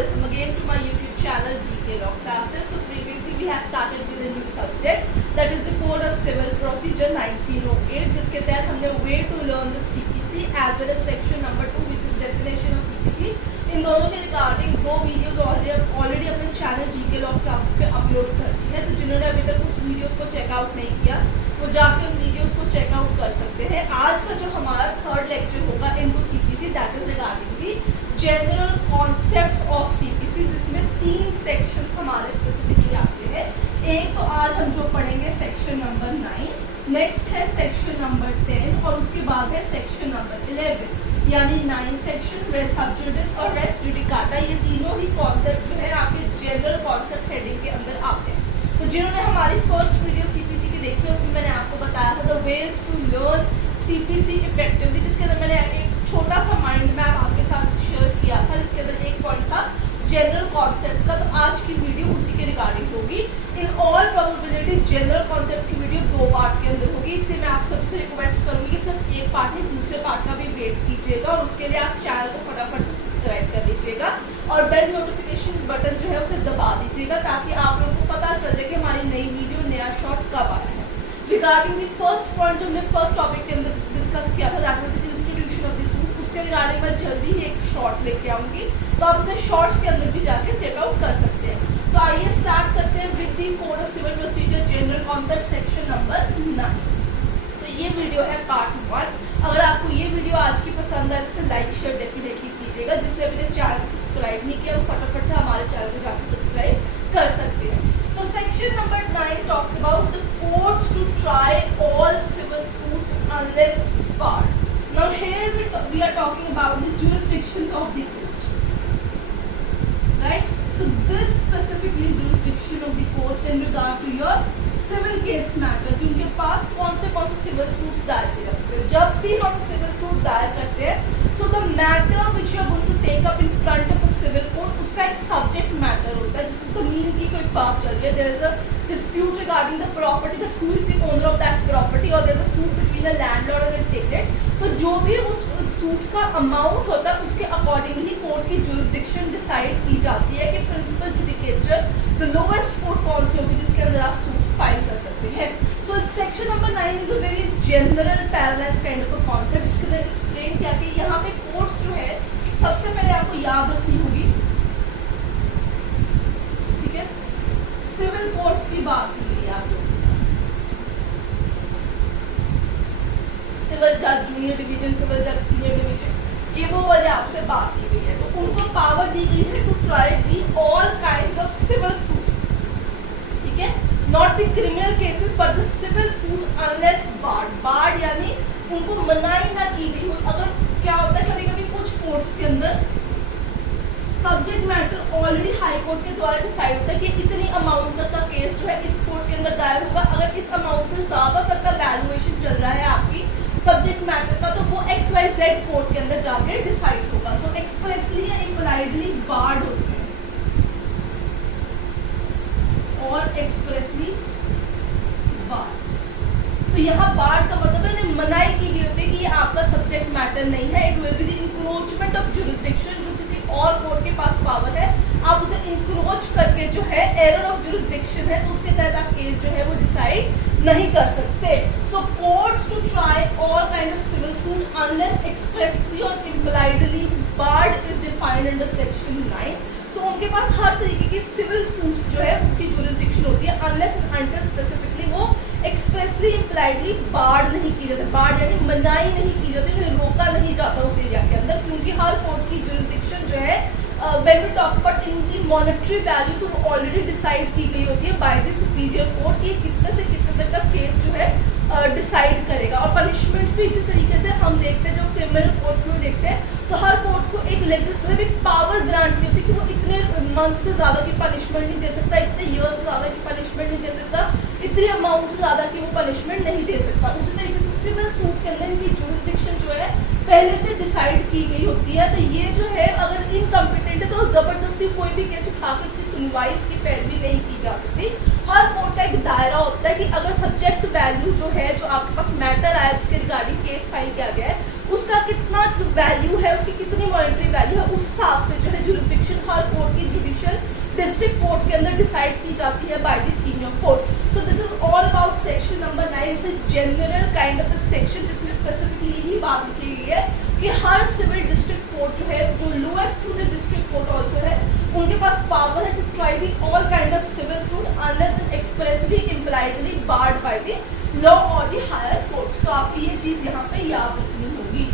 welcome again to my YouTube channel GK Law Classes. So previously we have started with a new subject, that is the Code of Civil Procedure 1908, जिसके तहत हमने way to learn the CPC as well as section number 2 which is definition of CPC. इन दोनों के regarding दो videos already अपने channel GK Law Classes पे upload कर दी है, तो जिन्होंने अभी तक उस वीडियोस को चेकआउट नहीं किया वो जाके उन वीडियोस को चेकआउट कर सकते हैं। आज का जो हमारा थर्ड लेक्चर होगा into CPC, that is regarding the general concepts of CPC, जिसमें 3 सेक्शंस हमारे स्पेसिफिकली आते हैं। एक तो आज हम जो पढ़ेंगे सेक्शन नंबर 9, नेक्स्ट है सेक्शन नंबर 10 और उसके बाद है सेक्शन नंबर 11, यानी 9 सेक्शन, रेस सब जुडिस और रेस जुडिकाटा। ये तीनों ही कॉन्सेप्ट जो है आपके जनरल कॉन्सेप्ट हेडिंग के अंदर आते हैं। तो जिन्होंने हमारी फर्स्ट वीडियो CPC की देखी है उसमें मैंने आपको बताया था the ways to learn CPC effectively, जिसके अंदर मैंने एक छोटा सा माइंड मैप आपके साथ शेयर किया था, जिसके अंदर एक पॉइंट था जनरल कॉन्सेप्ट का। तो आज की वीडियो उसी के रिगार्डिंग होगी। In all probability general concept की वीडियो 2 पार्ट के अंदर होगी, इसलिए मैं आप सबसे रिक्वेस्ट करूंगी कि सिर्फ एक पार्ट नहीं दूसरे पार्ट का भी वेट कीजिएगा और उसके लिए आप चैनल को फटाफट से सब्सक्राइब कर लीजिएगा और बेल नोटिफिकेशन बटन जो है उसे दबा दीजिएगा ताकि आप लोगों को पता चल जाए कि हमारी नई वीडियो नया शॉर्ट कब आया है। रिगार्डिंग द फर्स्ट पॉइंट जो हमने फर्स्ट टॉपिक के अंदर डिस्कस किया था, that was the institution of the suit, उसके रिगार्डिंग मैं जल्दी ही एक शॉर्ट लेके आऊंगी, तो आप उसे शॉर्ट्स के अंदर भी जाके चेकआउट कर सकते हैं। तो आइए स्टार्ट करते हैं with the code of civil procedure general concept section number 9। तो ये वीडियो है पार्ट 1। अगर आपको ये वीडियो आज की पसंद आए तो इसे लाइक शेयर डेफिनेटली कीजिएगा। जिसने अभी तक चैनल को सब्सक्राइब नहीं किया वो फटाफट से हमारे चैनल को जाकर सब्सक्राइब कर सकते हैं। So section number 9 talks about the courts to try all civil suits unless barred. Now here we are talking about the jurisdictions of the court, right? So this specifically jurisdiction of the court in regard to your civil case matter, कि उनके पास कौन से civil suits दायर किए जा सकते हैं। जब भी हम सिविल सूट दायर करते हैं so the matter which you are going to take up in front of a civil court, उसका एक सब्जेक्ट मैटर होता है। जैसे जमीन की कोई बात चल रही है, there is a dispute regarding the property, that who is the owner of that property, or there is a suit between a landlord and a tenant, तो जो भी उस सूट का अमाउंट होता है उसके अकॉर्डिंगली कोर्ट की जुरिस्डिक्शन डिसाइड की जाती है कि principal judicature the lowest court कौन सी होगी जिसके अंदर आप सूट फाइल कर सकते हैं। So section number 9 is a very general parallel kind of a concept, जिसके अंदर एक्सप्लेन किया कि यहाँ पे कोर्ट्स जो है सबसे पहले आपको याद रखनी होगी, ठीक है। सिविल कोर्ट्स की बात की गई आप लोगों के साथ, सिविल जज जूनियर डिवीजन, सिविल जज सीनियर डिवीजन, ये वो वाली आपसे बात की गई है। तो उनको पावर दी गई है to try the all kinds of civil suit, ठीक है, not the criminal cases but the civil suit unless barred. Barred यानी उनको मनाही ना की गई हो। अगर क्या होता है कभी कभी कुछ कोर्ट्स के अंदर subject matter already high court के द्वारा डिसाइड होता है कि इतनी अमाउंट तक का केस जो है इस कोर्ट के अंदर दायर होगा। अगर इस अमाउंट से ज़्यादा तक का वैल्यूएशन चल रहा है आपकी सब्जेक्ट मैटर का तो वो XYZ कोर्ट के अंदर जाके डिसाइड होगा। सो एक्सप्रेसली या इम्प्लाइडली बार्ड होते हैं और एक्सप्रेसली बार्ड। तो यहाँ बार्ड का मतलब है मनाही की गई होती है कि ये आपका सब्जेक्ट मैटर नहीं है। It will be the encroachment of jurisdiction, जो किसी और कोर्ट के पास पावर है आप उसे इंक्रोच करके जो है एरर ऑफ जुरिस्डिक्शन है तो उसके तहत आप केस जो है वो डिसाइड नहीं कर सकते। So courts to try all kind of civil suit unless expressly और impliedly barred is defined under section 9। So उनके पास हर तरीके की सिविल सूट जो है उसकी जुरिस्डिक्शन होती है अनलेस एंड अनटिल स्पेसिफिकली वो एक्सप्रेसली इम्प्लाइडली बार्ड नहीं की जाती। बार्ड यानी मनाही नहीं की जाती, उन्हें रोका नहीं जाता उस एरिया के अंदर, क्योंकि हर कोर्ट की जुरिस्डिक्शन जो है व्हेन वी टॉक अबाउट इनकी मॉनेटरी वैल्यू तो वो ऑलरेडी डिसाइड की गई होती है बाय द सुपीरियर कोर्ट कि कितने से कितने तक का केस जो है डिसाइड करेगा। और पनिशमेंट्स भी इसी तरीके से हम देखते हैं, जब क्रिमिनल कोर्ट्स में देखते हैं तो हर कोर्ट को एक मतलब एक पावर ग्रांट की होती है कि वो इतने मंथ से ज़्यादा की पनिशमेंट नहीं दे सकता, इतने ईयर से ज़्यादा की पनिशमेंट नहीं दे सकता, इतनी अमाउंट से ज़्यादा की वो पनिशमेंट नहीं दे सकता। उसी तरीके से सिविल सूट के अंदर इनकी जुरिस्डिक्शन जो है पहले से डिसाइड की गई होती है। तो ये जो है अगर इनकम्पिटेंट है तो ज़बरदस्ती कोई भी केस उठा के उसकी सुनवाई इसकी पैरवी नहीं की जा सकती। हर कोर्ट का एक दायरा होता है कि अगर सब्जेक्ट वैल्यू जो है जो आपके पास मैटर आया जिसके रिगार्डिंग केस फाइल किया गया है उसका कितना वैल्यू है, उसकी कितनी मॉनेटरी वैल्यू है, उस हिसाब से जो है जुरिस्डिक्शन हर कोर्ट डिस्ट्रिक्ट कोर्ट के अंदर डिसाइड की जाती है by the senior court. So this is all about section number 9. It's a general kind of a section जिसमें स्पेसिफिकली यही बात लिखी गई है कि हर सिविल डिस्ट्रिक्ट कोर्ट जो है, जो lowest to the district court also है, उनके पास पावर है to try the all kind of civil suit unless and expressly impliedly barred by the law और द हायर कोर्ट्स. तो आपकी ये चीज यहाँ पे याद रखनी होगी.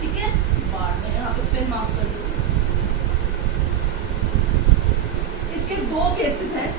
ठीक है, बार्ड में यहाँ पे फिर माफ कर दीजिए. इसके दो केसेस हैं,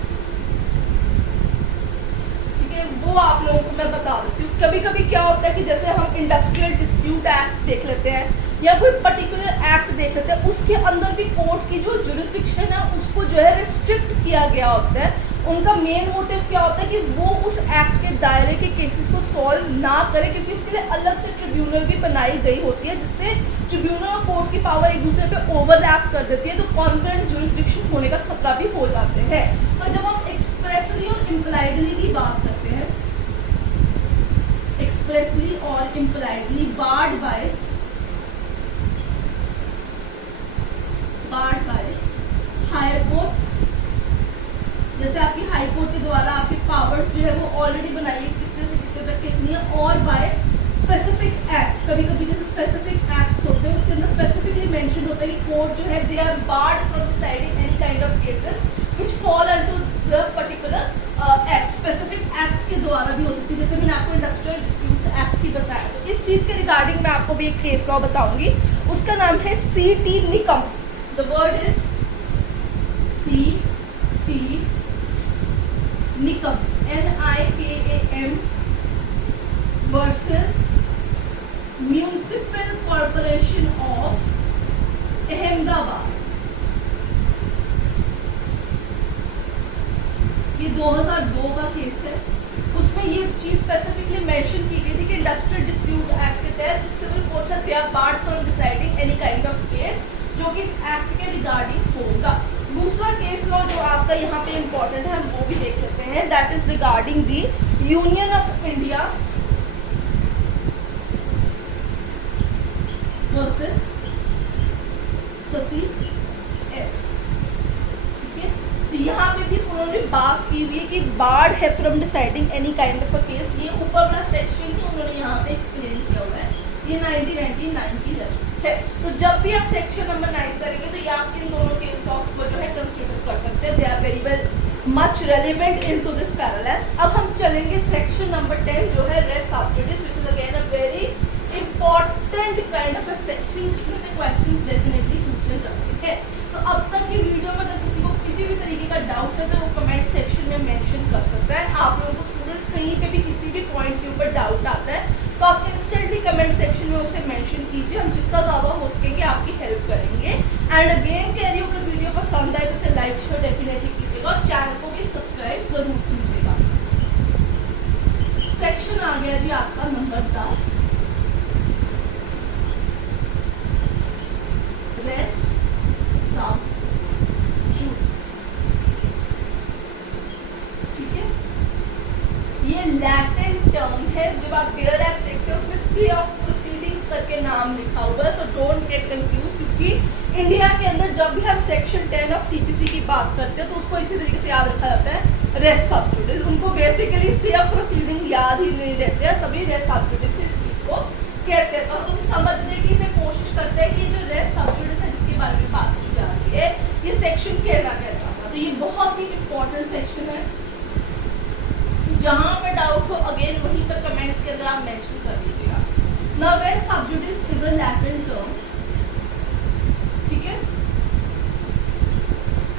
वो आप लोगों को मैं बता देती हूँ. कभी कभी क्या होता है कि जैसे हम इंडस्ट्रियल डिस्प्यूट एक्ट देख लेते हैं या कोई पर्टिकुलर एक्ट देख लेते हैं, उसके अंदर भी कोर्ट की जो जुरिस्डिक्शन है उसको जो है रिस्ट्रिक्ट किया गया होता है. उनका मेन मोटिव क्या होता है कि वो उस एक्ट के दायरे के केसेस को सॉल्व ना करे, क्योंकि उसके लिए अलग से ट्रिब्यूनल भी बनाई गई होती है जिससे ट्रिब्यूनल और कोर्ट की पावर एक दूसरे पे ओवरलैप कर देती है, तो कॉन्करेंट जुरिस्डिक्शन होने का खतरा भी हो जाते हैं. तो जब हम एक्सप्रेसली और इम्प्लाइडली की बात करते हैं, एक्सप्रेसली और impliedly barred by higher courts, जैसे आपकी हाई कोर्ट के द्वारा आपके पावर्स जो है वो ऑलरेडी बनाई है कितने से कितने तक कितनी है, और बाय स्पेसिफिक एक्ट्स. कभी कभी जैसे स्पेसिफिक एक्ट्स होते हैं उसके अंदर स्पेसिफिकली मेंशन होता है कि कोर्ट जो है they are barred from deciding any kind of cases which fall under the particular act. Specific act के द्वारा भी हो सकती है, जैसे मैंने आपको इंडस्ट्रियल डिस्प्यूट्स एक्ट की बताया. तो इस चीज़ के रिगार्डिंग मैं आपको भी एक केस लॉ बताऊंगी. उसका नाम है C.T. Nikam. The word is C.T. Nikam, NIKAM versus municipal corporation of Ahmedabad. ये 2002 का केस है. उसमें ये चीज स्पेसिफिकली मेंशन की गई थी कि इंडस्ट्रियल डिस्प्यूट एक्ट के तहत जो civil courts are they are barred from deciding any kind of case जो कि इस एक्ट के रिगार्डिंग होगा. दूसरा केस लॉ जो आपका यहाँ पे इम्पोर्टेंट है हम वो भी देख लेते हैं. That is regarding the Union of India versus ससी एस. ठीक है, तो यहाँ पे भी उन्होंने बात की हुई है कि बार्ड है from deciding any kind of a case. ये ऊपर वाला सेक्शन ही उन्होंने यहाँ पे एक्सप्लेन किया हुआ है. ये 1999 की जजमेंट है. तो जब भी आप सेक्शन नंबर 9 करेंगे तो ये आप इन दोनों केस लॉस को जो है कंसीडर कर सकते हैं. They are very well much relevant into this parallels. अब हम चलेंगे सेक्शन नंबर 10 जो है res sub judice, which is again a very important kind of a section जिसमें से क्वेश्चंस डेफिनेटली पूछे जाते हैं. तो अब तक की वीडियो में अगर किसी को किसी भी तरीके का डाउट है तो वो कमेंट सेक्शन में मेंशन कर सकता है. आप लोगों को स्टूडेंट्स कहीं पे भी किसी भी पॉइंट के ऊपर डाउट आता है तो आप इंस्टेंटली कमेंट सेक्शन में उसे मेंशन कीजिए. हम जितना ज़्यादा हो सकेंगे आपकी हेल्प करेंगे. एंड अगेन कह रही हूँ अगर वीडियो पसंद आए तो इसे लाइक शेयर डेफिनेटली कीजिएगा और चैनल को भी सब्सक्राइब जरूर कीजिएगा. सेक्शन आ गया जी आपका नंबर 10, रेस सब्जुडिस. ठीक है, ये लैटिन टर्म है. जब आप बेयर एक्ट देखते हो उसमें स्टे ऑफ प्रोसीडिंग्स करके नाम लिखा हुआ है. सो डोंट गेट कंफ्यूज, क्योंकि इंडिया के अंदर जब भी हम सेक्शन 10 ऑफ CPC की बात करते हैं तो उसको इसी तरीके से याद रखा जाता है रेस सब्जुडिस. उनको बेसिकली स्टे ऑफ प्रोसीडिंग याद ही नहीं रहते हैं, सभी रेस सब्जुडिस इस चीज को कहते हैं. तो तुम समझने की से कोशिश करते हैं कि जो रेस सब्जुडिस है जिसके बारे में बात की जा रही है ये सेक्शन कहना क्या चाहता है. तो ये बहुत ही इंपॉर्टेंट सेक्शन है. जहां पे डाउट हो अगेन वहीं पे कमेंट्स के अंदर आप मेंशन कर दीजिएगा. Now res sub judice is a Latin term. ठीक है,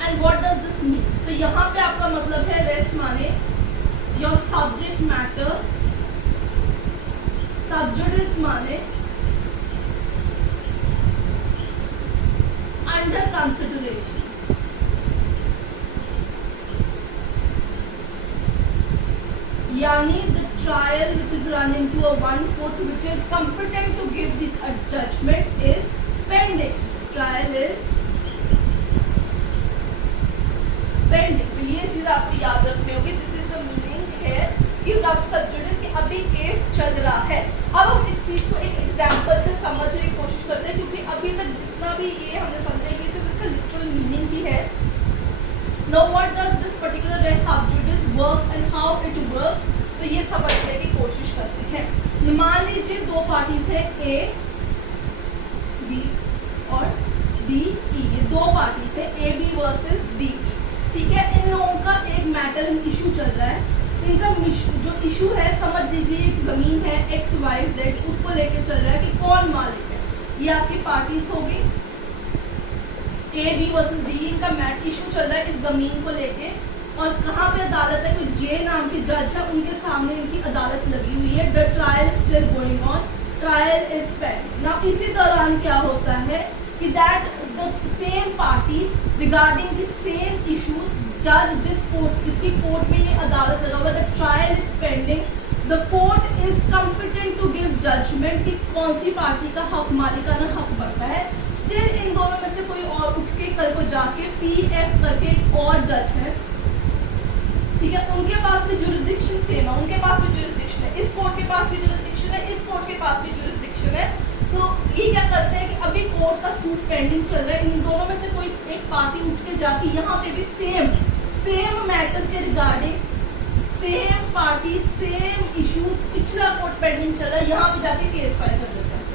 and what does this means. तो यहाँ पे आपका मतलब है रेस माने योर सब्जेक्ट मैटर, सब्जुडिस माने अंडर कंसिडरेशन. यानी the trial which is run into a one court which is competent to give the judgment is pending. Trial is pending. तो ये चीज आपको याद रखनी होगी. दिस इज द मीनिंग है कि अब सब्जुडिस की अभी केस चल रहा है. अब हम इस चीज को एक एग्जांपल से समझने की कोशिश करते हैं क्योंकि अभी तक जितना भी ये हमने समझे कि सिर्फ इसका लिटरल मीनिंग ही है। Now what does this particular res sub judice works and how it works, तो ये समझने की कोशिश करते हैं। मान लीजिए दो पार्टीज है A B और D E, ये दो पार्टीज है A B versus D E, ठीक है। इन लोगों का एक मैटर इशू चल रहा है। इनका जो इशू है समझ लीजिए एक जमीन है XYZ, उसको लेके चल रहा है कि कौन मालिक है। ये आपकी पार्टीज हो गई A B वर्सेस D, इनका मैट इशू चल रहा है इस जमीन को लेके। और कहाँ पे अदालत है, कोई J नाम के जज है, उनके सामने इनकी अदालत लगी हुई है। The trial still going on, trial is pending. ना इसी दौरान क्या होता है कि that the same parties regarding the same issues, जज जिस कोर्ट इसकी कोर्ट में ये अदालत लगा हुआ, the trial is pending, the court is competent to give judgment कि कौन सी पार्टी का हक, मालिकाना हक बनता है। स्टिल इन दोनों में से कोई और उठ के कल को जाके PF करके एक और जज है, ठीक है, उनके पास भी जुरिस्डिक्शन सेम है, उनके पास भी जुरिस्डिक्शन है, इस कोर्ट के पास भी जुरिस्डिक्शन है, इस कोर्ट के पास भी जुरिस्डिक्शन है। तो ये क्या करते हैं कि अभी कोर्ट का सूट पेंडिंग चल रहा है, इन दोनों में से कोई एक पार्टी उठ के जाके यहाँ पे भी सेम मैटर के regarding same party same issue, पिछला कोर्ट पेंडिंग चल रहा है, यहाँ पे जाके केस फाइल कर देता है।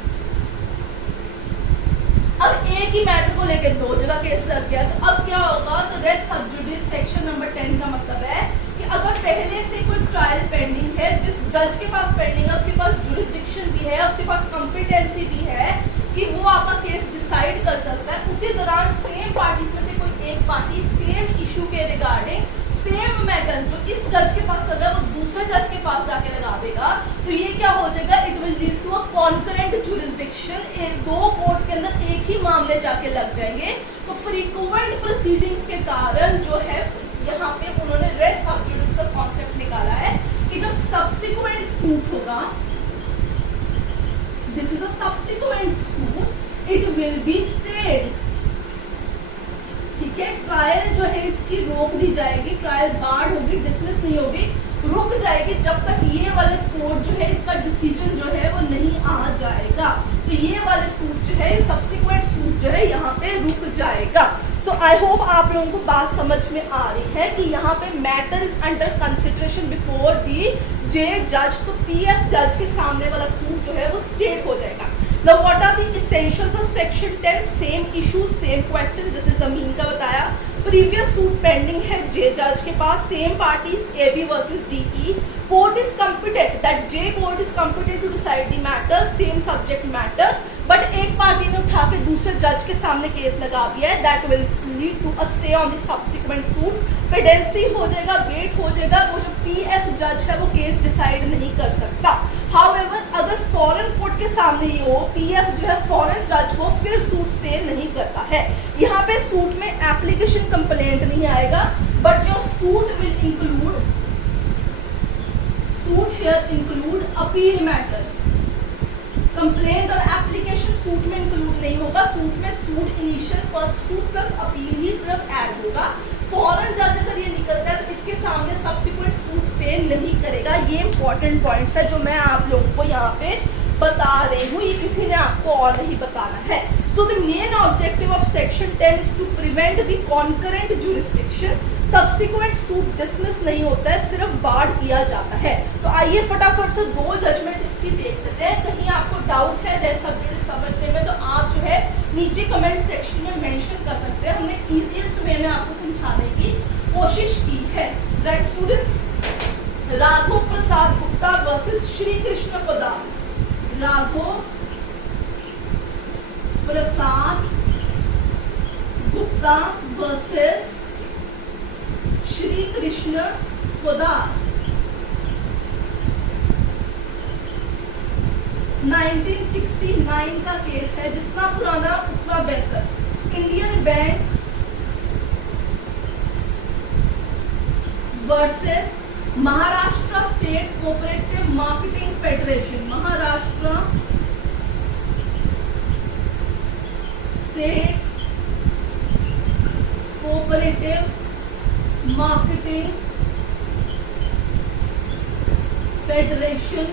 अब एक ही मैटर को लेकर दो जगह केस लग गया, तो अब क्या होगा, तो रेस सब जुडिस सेक्शन नंबर 10 का मतलब है कि अगर पहले से कोई ट्रायल पेंडिंग है, जिस जज के पास पेंडिंग है उसके पास जुरिस्डिक्शन भी है, उसके पास कॉम्पिटेंसी भी है कि वो आपका केस डिसाइड कर सकता है। उसी दौरान सेम पार्टीज में से कोई एक पार्टी सेम इशू के रिगार्डिंग सेम मैटर जो इस जज के पास लगा वो दूसरे जज के पास जाके लगा देगा, तो ये क्या हो जाएगा, it will lead to a concurrent jurisdiction. दो कोर्ट के अंदर एक ही मामले जाके लग जाएंगे। तो फ्रीक्वेंट प्रोसीडिंग्स के कारण जो है यहाँ पे उन्होंने रेस सब जुडिस का कॉन्सेप्ट निकाला है कि जो सब्सिक्वेंट सूट होगा, this is a subsequent suit, it will be stayed, ठीक है। ट्रायल जो है इसकी रोक दी जाएगी, ट्रायल बार्ड होगी, डिसमिस नहीं होगी, रुक जाएगी जब तक ये वाले कोर्ट जो है इसका डिसीजन जो है वो नहीं आ जाएगा। तो ये वाले सूट जो है, सब्सिक्वेंट सूट जो है यहाँ पे रुक जाएगा। सो आई होप आप लोगों को बात समझ में आ रही है कि यहाँ पे matter is under consideration before the J जज, तो PF जज के सामने वाला सूट जो है वो स्टेट हो जाएगा। Now what are the essentials of section 10? Same issue same question, जैसे जमीन का बताया, प्रीवियस सूट पेंडिंग है J जज के पास, same parties AB versus DE, court is competent, that J court is competent to decide the matter, same subject matter, but एक party ने उठा के दूसरे जज के सामने केस लगा दिया है, that will lead to a stay on the subsequent suit, pendency हो जाएगा, वेट हो जाएगा, वो जो PF जज है वो केस डिसाइड नहीं कर सकता। However, अगर फॉरेन कोर्ट के सामने ये हो, PF जो है फॉरेन जज को फिर सूट स्टे नहीं करता है। यहाँ पे सूट में एप्लीकेशन कंप्लेंट नहीं आएगा, but your suit will include, suit here include appeal matter. Complaint और एप्लीकेशन सूट में इंक्लूड नहीं होगा, सूट में suit initial first suit plus appeal ही सिर्फ ऐड होगा। फॉरेन जज अगर ये निकलता है तो इसके सामने सब्सिक्वेंट सूट स्टे नहीं करेगा। ये इंपॉर्टेंट पॉइंट्स है जो मैं आप लोगों को यहाँ पे बता रही हूँ, ये किसी ने आपको और नहीं बताना है। So the main objective of section 10 is to prevent the concurrent jurisdiction. Subsequent suit dismiss नहीं होता है, सिर्फ बार्ड किया जाता है। तो आइए फटाफट से दो जजमेंट इसकी देख लेते हैं। कहीं आपको डाउट है रेस सब जुडिस समझने में, तो आप जो है नीचे कमेंट सेक्शन में मेंशन कर सकते हैं। हमने इजीएस्ट वे में आपको समझाने की कोशिश की है। Right students, Raghav Prasad Gupta versus Shri Krishna Poddar. Raghav Prasad Gupta versus Shri Krishna Poddar. 1969 का केस है, जितना पुराना उतना बेहतर। Indian bank versus Maharashtra state cooperative marketing federation. Maharashtra state cooperative marketing federation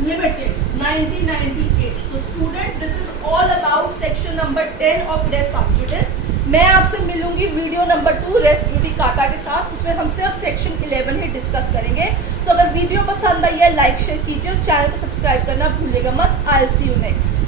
limited. budget 1998. So student, this is all about section number 10 of res subjudice. मैं आपसे मिलूंगी वीडियो नंबर 2 रेस जुडिकाटा के साथ, उसमें हम सिर्फ सेक्शन 11 ही डिस्कस करेंगे। सो अगर वीडियो पसंद आई है लाइक शेयर कीजिए और चैनल को सब्सक्राइब करना भूलेगा मत। I will see you next.